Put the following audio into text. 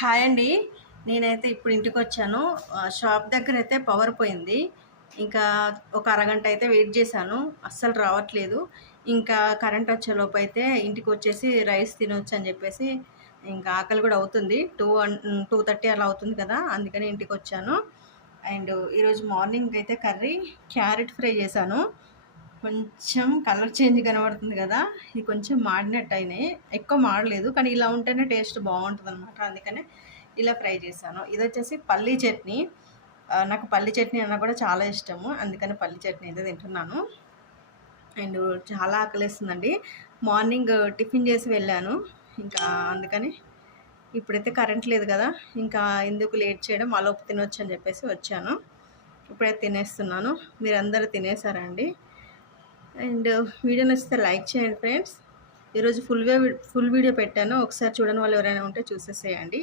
Hi అండి. నేనైతే ఇప్పుడు ఇంటికొచ్చాను. షాప్ దగ్గరైతే పవర్ పోయింది. ఇంకా ఒక అరగంట అయితే వెయిట్ చేశాను. అస్సలు రావట్లేదు. ఇంకా కరెంట్ వచ్చేలోపైతే ఇంటికొచ్చేసి రైస్ తినొచ్చని చెప్పేసి ఇంకా ఆకలి కూడా అవుతుంది. 2:30 అలా అవుతుంది కదా! అందుకని ఇంటికొచ్చాను. అండ్ ఈరోజు మార్నింగ్ అయితే కర్రీ క్యారెట్ ఫ్రై చేశాను. కొంచెం కలర్ చేంజ్ కనబడుతుంది కదా! ఇది కొంచెం మాడినట్టు అయినాయి. ఎక్కువ మాడలేదు. కానీ ఇలా ఉంటేనే టేస్ట్ బావుంటదనమాట. అందుకనే ఇలా ఫ్రై చేశాను. ఇదొచ్చేసి పల్లీ చట్నీ. నాకు పల్లీ చట్నీ అన్నా కూడా చాలా ఇష్టము. అందుకని పల్లీ చట్నీ అయితే తింటున్నాను. అండ్ చాలా ఆకలేస్తుందండి. మార్నింగ్ టిఫిన్ చేసి వెళ్ళాను. ఇంకా అందుకని ఇప్పుడైతే కరెంట్ లేదు కదా! ఇంకా ఎందుకు లేట్ చేయడం, ఆలోపు తినొచ్చని చెప్పేసి వచ్చాను. ఇప్పుడైతే తినేస్తున్నాను. మీరందరూ తినేసారా అండి? అండ్ వీడియో నచ్చితే లైక్ చేయండి ఫ్రెండ్స్. ఈరోజు ఫుల్ వీడియో పెట్టాను. ఒకసారి చూడని వాళ్ళు ఎవరైనా ఉంటే చూసేసేయండి.